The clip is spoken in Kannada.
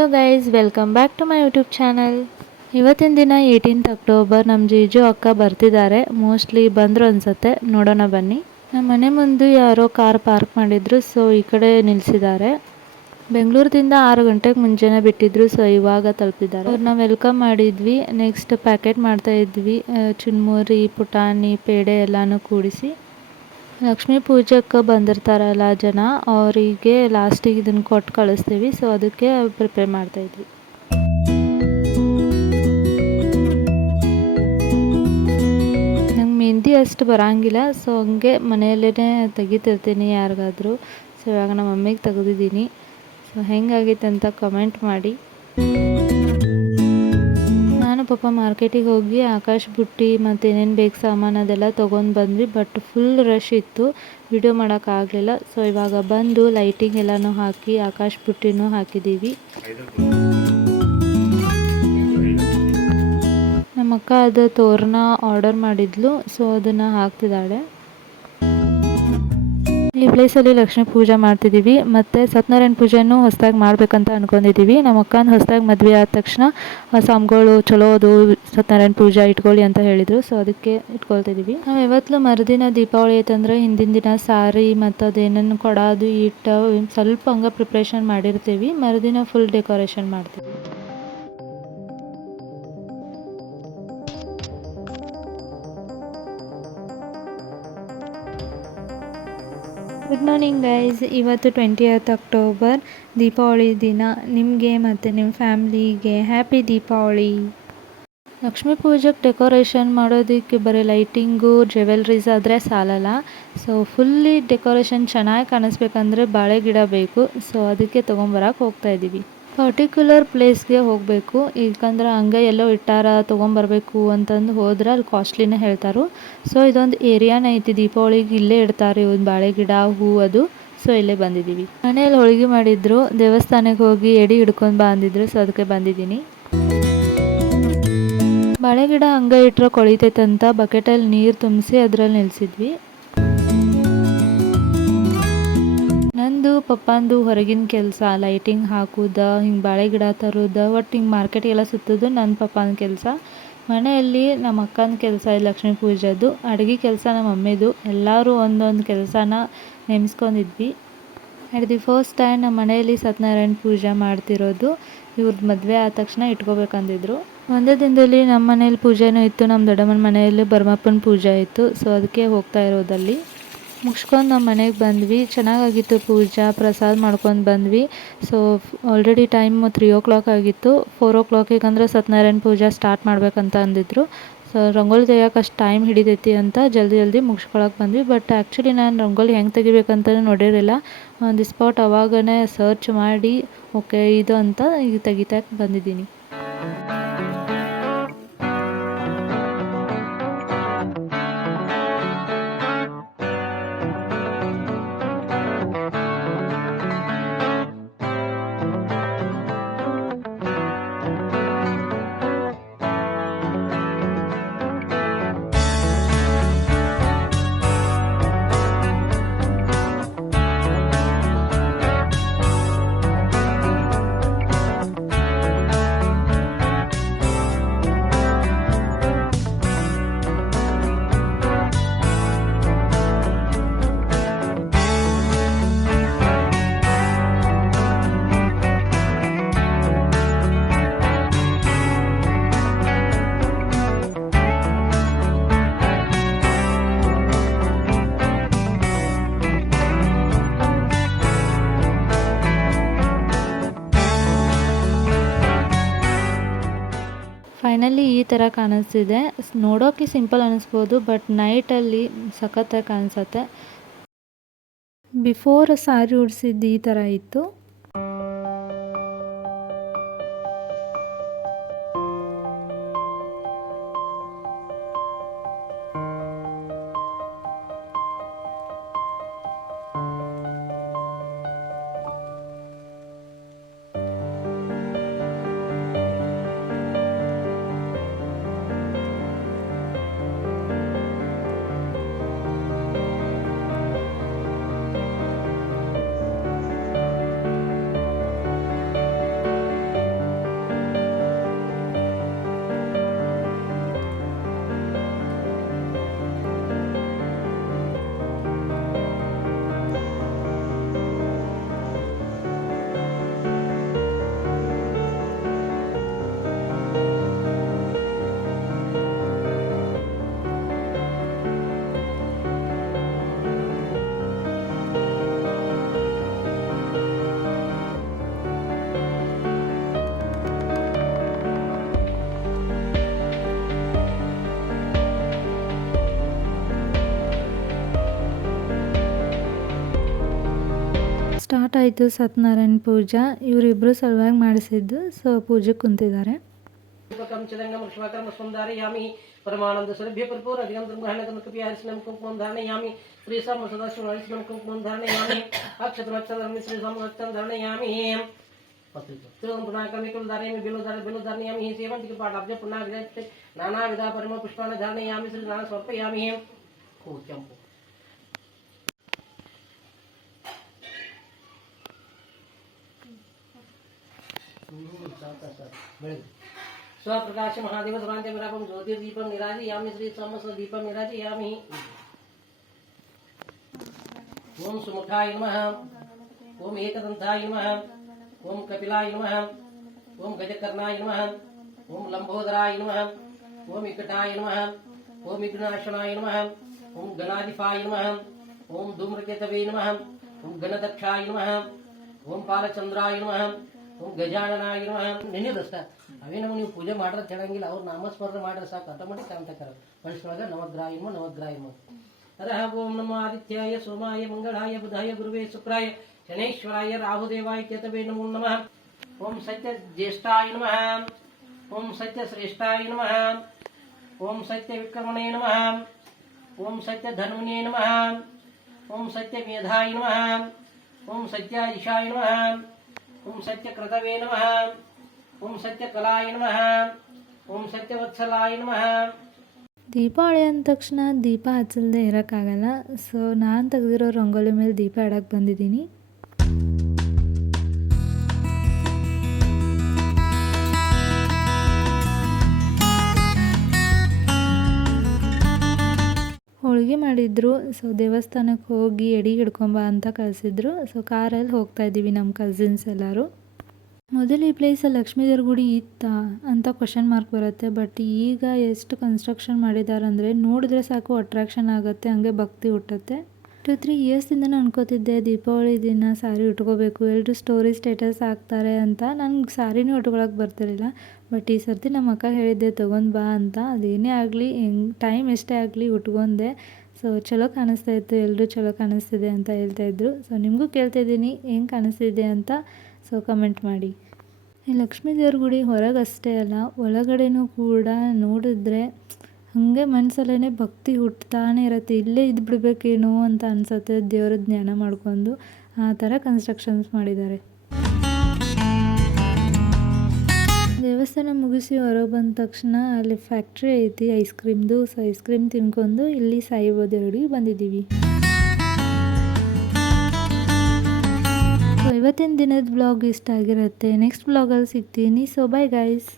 Hello guys, welcome back to my YouTube channel. ಇವತ್ತಿನ ದಿನ 18th ಅಕ್ಟೋಬರ್. ನಮ್ಮ ಜೀಜು ಅಕ್ಕ ಬರ್ತಿದ್ದಾರೆ. ಮೋಸ್ಟ್ಲಿ ಬಂದರು ಅನಿಸುತ್ತೆ, ನೋಡೋಣ ಬನ್ನಿ. ನಮ್ಮ ಮನೆ ಮುಂದೆ ಯಾರೋ ಕಾರ್ ಪಾರ್ಕ್ ಮಾಡಿದ್ರು, ಸೊ ಈ ಕಡೆ ನಿಲ್ಲಿಸಿದ್ದಾರೆ. ಬೆಂಗಳೂರಿಂದ 6 ಗಂಟೆಗೆ ಮುಂಚೆನೇ ಬಿಟ್ಟಿದ್ರು, ಸೊ ಇವಾಗ ತಲುಪಿದ್ದಾರೆ. ಅವ್ರನ್ನ ವೆಲ್ಕಮ್ ಮಾಡಿದ್ವಿ. ನೆಕ್ಸ್ಟ್ ಪ್ಯಾಕೆಟ್ ಮಾಡ್ತಾ ಇದ್ವಿ, ಚುನ್ಮುರಿ, ಪುಟಾಣಿ, ಪೇಡೆ ಎಲ್ಲನೂ ಕೂಡಿಸಿ. ಲಕ್ಷ್ಮೀ ಪೂಜೆಗೆ ಬಂದಿರ್ತಾರಲ್ಲ ಜನ, ಅವರಿಗೆ ಲಾಸ್ಟಿಗೆ ಇದನ್ನು ಕೊಟ್ಟು ಕಳಿಸ್ತೀವಿ. ಸೊ ಅದಕ್ಕೆ ಪ್ರಿಪೇರ್ ಮಾಡ್ತಾಯಿದ್ವಿ. ನಂಗೆ ಮೆಹಂದಿ ಅಷ್ಟು ಬರೋಂಗಿಲ್ಲ, ಸೊ ಹಂಗೆ ಮನೆಯಲ್ಲೇ ತೆಗಿತಿರ್ತೀನಿ ಯಾರಿಗಾದರೂ. ಸೊ ಇವಾಗ ನಮ್ಮ ಮಮ್ಮಿಗೆ ತೆಗೆದಿದ್ದೀನಿ. ಸೊ ಹೆಂಗಾಗಿತ್ತು ಅಂತ ಕಮೆಂಟ್ ಮಾಡಿ. ನಾನು ಪಾಪ ಮಾರ್ಕೆಟಿಗೆ ಹೋಗಿ ಆಕಾಶ್ ಬುಟ್ಟಿ ಮತ್ತು ಏನೇನು ಬೇಕು ಸಾಮಾನು ಅದೆಲ್ಲ ತೊಗೊಂಡು ಬಂದ್ವಿ. ಬಟ್ ಫುಲ್ ರಶ್ ಇತ್ತು, ವಿಡಿಯೋ ಮಾಡೋಕ್ಕಾಗಲಿಲ್ಲ. ಸೊ ಇವಾಗ ಬಂದು ಲೈಟಿಂಗ್ ಎಲ್ಲನೂ ಹಾಕಿ ಆಕಾಶ್ ಬುಟ್ಟಿನೂ ಹಾಕಿದ್ದೀವಿ. ನಮ್ಮ ಅಕ್ಕ ಅದು ತೋರಣ ಆರ್ಡರ್ ಮಾಡಿದ್ಲು, ಸೊ ಅದನ್ನು ಹಾಕ್ತಿದ್ದಾಳೆ. ಈ ಪ್ಲೇಸಲ್ಲಿ ಲಕ್ಷ್ಮೀ ಪೂಜೆ ಮಾಡ್ತಿದ್ದೀವಿ. ಮತ್ತು ಸತ್ಯನಾರಾಯಣ ಪೂಜೆನೂ ಹೊಸದಾಗಿ ಮಾಡ್ಬೇಕಂತ ಅಂದ್ಕೊಂಡಿದ್ದೀವಿ. ನಮ್ಮ ಅಕ್ಕನ ಹೊಸದಾಗಿ ಮದುವೆ ಆದ ತಕ್ಷಣ ಸ್ವಾಮಿಗಳು ಚಲೋ ಅದು ಸತ್ಯನಾರಾಯಣ ಪೂಜೆ ಇಟ್ಕೊಳ್ಳಿ ಅಂತ ಹೇಳಿದರು. ಸೊ ಅದಕ್ಕೆ ಇಟ್ಕೊಳ್ತಿದ್ದೀವಿ. ನಾವು ಯಾವತ್ತೂ ಮರುದಿನ ದೀಪಾವಳಿ ಐತಂದ್ರೆ ಹಿಂದಿನ ದಿನ ಸಾರಿ ಮತ್ತು ಅದೇನೇನು ಕೊಡೋದು ಇಟ್ಟು ಸ್ವಲ್ಪ ಹಂಗೆ ಪ್ರಿಪ್ರೇಷನ್ ಮಾಡಿರ್ತೀವಿ. ಮರುದಿನ ಫುಲ್ ಡೆಕೋರೇಷನ್ ಮಾಡ್ತೀವಿ. Good morning guys. ಇವತ್ತು 20th ಅಕ್ಟೋಬರ್, ದೀಪಾವಳಿ ದಿನ. ನಿಮಗೆ ಮತ್ತು ನಿಮ್ಮ ಫ್ಯಾಮ್ಲಿಗೆ ಹ್ಯಾಪಿ ದೀಪಾವಳಿ. ಲಕ್ಷ್ಮೀ ಪೂಜೆಗೆ ಡೆಕೋರೇಷನ್ ಮಾಡೋದಕ್ಕೆ ಬರೀ ಲೈಟಿಂಗು, ಜ್ಯುವೆಲ್ರೀಸ್ ಆದರೆ ಸಾಲಲ್ಲ. ಸೊ ಫುಲ್ಲಿ ಡೆಕೋರೇಷನ್ ಚೆನ್ನಾಗಿ ಕಾಣಿಸ್ಬೇಕಂದ್ರೆ ಬಾಳೆ ಗಿಡ ಬೇಕು. ಸೊ ಅದಕ್ಕೆ ತೊಗೊಂಬರಕ್ಕೆ ಹೋಗ್ತಾಯಿದ್ದೀವಿ. ಪರ್ಟಿಕ್ಯುಲರ್ ಪ್ಲೇಸ್ಗೆ ಹೋಗಬೇಕು, ಏಕೆಂದ್ರೆ ಹಂಗೆ ಎಲ್ಲೋ ಇಟ್ಟಾರ ತೊಗೊಂಬರ್ಬೇಕು ಅಂತಂದು ಹೋದ್ರೆ ಅಲ್ಲಿ ಕಾಸ್ಟ್ಲಿನೇ ಹೇಳ್ತಾರೆ. ಸೊ ಇದೊಂದು ಏರಿಯಾನೇ ಐತಿ, ದೀಪಾವಳಿಗೆ ಇಲ್ಲೇ ಇಡ್ತಾರೆ ಒಂದು ಬಾಳೆ ಗಿಡ, ಹೂ ಅದು. ಸೊ ಇಲ್ಲೇ ಬಂದಿದ್ದೀವಿ. ಮನೆಯಲ್ಲಿ ಹೋಳಿಗೆ ಮಾಡಿದ್ರು, ದೇವಸ್ಥಾನಕ್ಕೆ ಹೋಗಿ ಎಡೆ ಹಿಡ್ಕೊಂಡು ಬಂದಿದ್ರು. ಸೊ ಅದಕ್ಕೆ ಬಂದಿದ್ದೀನಿ. ಬಾಳೆ ಗಿಡ ಹಂಗೆ ಇಟ್ಟರೆ ಕೊಳಿತೈತಂತ ಬಕೆಟಲ್ಲಿ ನೀರು ತುಂಬಿಸಿ ಅದರಲ್ಲಿ ನಿಲ್ಲಿಸಿದ್ವಿ. ನಂದು ಪಪ್ಪಂದು ಹೊರಗಿನ ಕೆಲಸ, ಲೈಟಿಂಗ್ ಹಾಕೋದು, ಹಿಂಗೆ ಬಾಳೆ ಗಿಡ ತರೋದು, ಒಟ್ಟು ಹಿಂಗೆ ಮಾರ್ಕೆಟಿಗೆಲ್ಲ ಸುತ್ತೋದು ನನ್ನ ಪಪ್ಪನ ಕೆಲಸ. ಮನೆಯಲ್ಲಿ ನಮ್ಮ ಅಕ್ಕನ ಕೆಲಸ ಇದು ಲಕ್ಷ್ಮೀ ಪೂಜೆದು. ಅಡುಗೆ ಕೆಲಸ ನಮ್ಮ ಮಮ್ಮಿದು. ಎಲ್ಲರೂ ಒಂದೊಂದು ಕೆಲಸನ ನೇಮಿಸ್ಕೊಂಡಿದ್ವಿ. ಅಟ್ ದಿ ಫಸ್ಟ್ ಟೈಮ್ ನಮ್ಮ ಮನೆಯಲ್ಲಿ ಸತ್ಯನಾರಾಯಣ ಪೂಜೆ ಮಾಡ್ತಿರೋದು. ಇವ್ರದ್ದು ಮದುವೆ ಆದ ತಕ್ಷಣ ಇಟ್ಕೋಬೇಕಂದಿದ್ರು. ಒಂದೇ ದಿನದಲ್ಲಿ ನಮ್ಮ ಮನೇಲಿ ಪೂಜೆನೂ ಇತ್ತು, ನಮ್ಮ ದೊಡ್ಡಮ್ಮನ ಮನೆಯಲ್ಲಿ ಭರಮಪ್ಪನ ಪೂಜೆ ಇತ್ತು. ಸೊ ಅದಕ್ಕೆ ಹೋಗ್ತಾ ಇರೋದಲ್ಲಿ ಮುಗಿಸ್ಕೊಂಡು ನಮ್ಮ ಮನೆಗೆ ಬಂದ್ವಿ. ಚೆನ್ನಾಗಾಗಿತ್ತು ಪೂಜೆ, ಪ್ರಸಾದ ಮಾಡ್ಕೊಂಡು ಬಂದ್ವಿ. ಸೊ ಆಲ್ರೆಡಿ ಟೈಮ್ 3 o'clock ಆಗಿತ್ತು. 4 o'clock ಅಂದರೆ ಸತ್ಯನಾರಾಯಣ ಪೂಜೆ ಸ್ಟಾರ್ಟ್ ಮಾಡ್ಬೇಕಂತ ಅಂದಿದ್ರು. ಸೊ ರಂಗೋಲಿ ತೆಗಿಯೋಕೆ ಅಷ್ಟು ಟೈಮ್ ಹಿಡಿತೈತಿ ಅಂತ ಜಲ್ದಿ ಮುಗಿಸ್ಕೊಳಕ್ಕೆ ಬಂದ್ವಿ. ಬಟ್ ಆ್ಯಕ್ಚುಲಿ ನಾನು ರಂಗೋಲಿ ಹೆಂಗೆ ತೆಗಿಬೇಕಂತ ನೋಡಿರಲಿಲ್ಲ. ಆನ್ ದಿ ಸ್ಪಾಟ್ ಅವಾಗನೇ ಸರ್ಚ್ ಮಾಡಿ ಓಕೆ ಇದು ಅಂತ ಈಗ ತೆಗಿತಾಕೆ ಬಂದಿದ್ದೀನಿ. ಫೈನಲಿ ಈ ಥರ ಕಾಣಿಸ್ತಿದೆ. ನೋಡೋಕ್ಕೆ ಸಿಂಪಲ್ ಅನ್ನಿಸ್ಬೋದು, ಬಟ್ ನೈಟಲ್ಲಿ ಸಖತ್ತಾಗಿ ಕಾಣಿಸುತ್ತೆ. ಬಿಫೋರ್ ಸಾರಿ ಉಡಿಸಿದ್ದು ಈ ಥರ ಇತ್ತು. ಸ್ಟಾರ್ಟ್ ಆಯಿತು ಸತ್ಯನಾರಾಯಣ ಪೂಜಾ. ಇವರಿಬ್ಬರು ಸಲುವಾಗಿ ಮಾಡಿಸಿದ್ದು. ಸೊ ಪೂಜೆ ಕುಂತಿದ್ದಾರೆ. परमानंद सर्भ्य परिपूर अधिगंतम ग्रहणकम कपियारिष्णम कुंकुमं धारयामि श्रीसम सदाशिवरिष्णम कुंकुमं धारयामि अक्षतमक्षतम श्रीसम अक्षतं धारयामि पत्रिका पुनाकमिकल धारयामि बिलो धारयामि सेवंतिक पाठाब्ज पुनाग्रज नाना विधा परिमल पुष्पाणि धारयामि श्री नाना समर्पयामि चंपू स्वप्रकाश महादेव स्वांत्य विरापम ज्योतिर्दीपम निराजयामि श्री समस दीपम निराजयामि ओम सुमुखाय नमः ओम एकदंताय नमः ओम कपिलाय नमः ओम गजकर्णाय नमः ओम लंबोदराय नमः ओम विकटाय नमः ओम विघ्नाशनाय नमः ओम गणाधिपाय नमः ओम धूम्रकेतवे नमः ओम गणदक्षाय नमः ओम पालचंद्राय नमः ओम गजाननाय नमः निन्ने दस्त अवे नमः ನೀವು ಪೂಜೆ ಮಾಡ್ರ ಹೇಳಂಗಿಲ್ಲ ಅವ್ರ ನಾಮಸ್ಮರಣೆ ಮಾಡ್ರೆ ಸಾಕು ಆಟೋಮೆಟಿಕ್ ಕಾಂತಕರ ಮನುಷ್ಯರೊಳಗ ನವಗ್ರಹಾಯ ಹರಹ ಓಂ ನಮೋ ಆದಿತ್ಯಾಯ ಸೋಮಾಯ ಮಂಗಳಾಯ ಬುಧಾಯ ಗುರುವೇ ಶುಕ್ರಾಯ ಶನೇಶ್ವರಾಯ ರಾಹುದೇವಾಯ ಕೇತವೇ ನಮೋ ನಮಃ ಓಂ ಸತ್ಯ ಜ್ಯೇಷ್ಠಾಯ ನಮಃ ಓಂ ಸತ್ಯ ಶ್ರೇಷ್ಠಾಯ ನಮಃ ಓಂ ಸತ್ಯ ವಿಕ್ರಮಣೇ ನಮಃ ಓಂ ಸತ್ಯ ಧನ್ವನೇ ನಮಃ ಓಂ ಸತ್ಯ ಮೇಧಾಯ ನಮಃ ಓಂ ಸತ್ಯಾಧೀಶಾಯ ನಮಃ ಓಂ ಸತ್ಯ ಕೃತವೇ ನಮಃ ಓಂ ಸತ್ಯ ಕಲಾಯ ನಮಃ ಓಂ ಸತ್ಯ ವತ್ಸಲಾಯ ನಮಃ. ದೀಪಾವಳಿ ಅಂದ ತಕ್ಷಣ ದೀಪ ಹಚ್ಚಲ್ದೆ ಇರೋಕ್ಕಾಗಲ್ಲ. ಸೊ ನಾನು ತೆಗೆದಿರೋ ರಂಗೋಲಿ ಮೇಲೆ ದೀಪ ಇಡಕ್ಕೆ ಬಂದಿದ್ದೀನಿ. ಹೋಳಿಗೆ ಮಾಡಿದ್ರು. ಸೊ ದೇವಸ್ಥಾನಕ್ಕೆ ಹೋಗಿ ಎಡೆ ಹಿಡ್ಕೊಂಬ ಅಂತ ಕಳಿಸಿದ್ರು. ಸೊ ಕಾರಲ್ಲಿ ಹೋಗ್ತಾ ಇದ್ದೀವಿ ನಮ್ಮ ಕಸಿನ್ಸ್ ಎಲ್ಲರೂ. ಮೊದಲು ಈ ಪ್ಲೇಸಲ್ಲಿ ಲಕ್ಷ್ಮೀ ದೇವ್ರ ಗುಡಿ ಇತ್ತಾ ಅಂತ ಕ್ವಶನ್ ಮಾರ್ಕ್ ಬರುತ್ತೆ. ಬಟ್ ಈಗ ಎಷ್ಟು ಕನ್ಸ್ಟ್ರಕ್ಷನ್ ಮಾಡಿದ್ದಾರೆ ಅಂದರೆ ನೋಡಿದ್ರೆ ಸಾಕು ಅಟ್ರಾಕ್ಷನ್ ಆಗುತ್ತೆ, ಹಂಗೆ ಭಕ್ತಿ ಹುಟ್ಟುತ್ತೆ. 2-3 ಇಯರ್ಸಿಂದ ನಾನು ಅನ್ಕೋತಿದ್ದೆ ದೀಪಾವಳಿ ದಿನ ಸಾರಿ ಉಟ್ಕೋಬೇಕು, ಎಲ್ಲರೂ ಸ್ಟೋರಿ ಸ್ಟೇಟಸ್ ಹಾಕ್ತಾರೆ ಅಂತ. ನನಗೆ ಸಾರಿನೂ ಉಟ್ಕೊಳಕ್ಕೆ ಬರ್ತಿರಲಿಲ್ಲ. ಬಟ್ ಈ ಸರ್ತಿ ನಮ್ಮ ಅಕ್ಕ ಹೇಳಿದ್ದೆ ತೊಗೊಂಡು ಬಾ ಅಂತ. ಅದೇನೇ ಆಗಲಿ ಟೈಮ್ ಎಷ್ಟೇ ಆಗಲಿ ಉಟ್ಕೊಂಡೆ. ಸೊ ಚಲೋ ಕಾಣಿಸ್ತಾ ಇತ್ತು, ಎಲ್ಲರೂ ಚಲೋ ಕಾಣಿಸ್ತಿದೆ ಅಂತ ಹೇಳ್ತಾಯಿದ್ರು. ಸೊ ನಿಮಗೂ ಕೇಳ್ತಾಯಿದ್ದೀನಿ ಹೆಂಗೆ ಕಾಣಿಸ್ತಿದೆ ಅಂತ. ಸೊ ಕಮೆಂಟ್ ಮಾಡಿ. ಈ ಲಕ್ಷ್ಮೀ ದೇವ್ರ ಗುಡಿ ಹೊರಗಷ್ಟೇ ಅಲ್ಲ, ಒಳಗಡೆನೂ ಕೂಡ ನೋಡಿದ್ರೆ ಹಾಗೆ ಮನಸ್ಸಲ್ಲೇ ಭಕ್ತಿ ಹುಟ್ಟತಾನೆ ಇರುತ್ತೆ. ಇಲ್ಲೇ ಇದ್ಬಿಡ್ಬೇಕೇನೋ ಅಂತ ಅನಿಸುತ್ತೆ ದೇವ್ರ ಜ್ಞಾನ ಮಾಡ್ಕೊಂಡು. ಆ ಥರ ಕನ್ಸ್ಟ್ರಕ್ಷನ್ಸ್ ಮಾಡಿದ್ದಾರೆ. ದೇವಸ್ಥಾನ ಮುಗಿಸಿ ಹೊರಗೆ ಬಂದ ತಕ್ಷಣ ಅಲ್ಲಿ ಫ್ಯಾಕ್ಟ್ರಿ ಐತಿ ಐಸ್ ಕ್ರೀಮ್ದು. ಸೊ ಐಸ್ ಕ್ರೀಮ್ ತಿನ್ಕೊಂಡು ಇಲ್ಲಿ ಸಾಯಿಬಾಬಾ ದೇವ್ರಿಗೆ ಬಂದಿದ್ದೀವಿ. ಇವತ್ತಿನ ದಿನದ ಬ್ಲಾಗ್ ಇಷ್ಟ ಆಗಿರುತ್ತೆ. ನೆಕ್ಸ್ಟ್ ಬ್ಲಾಗಲ್ಲಿ ಸಿಗ್ತೀನಿ. So bye guys.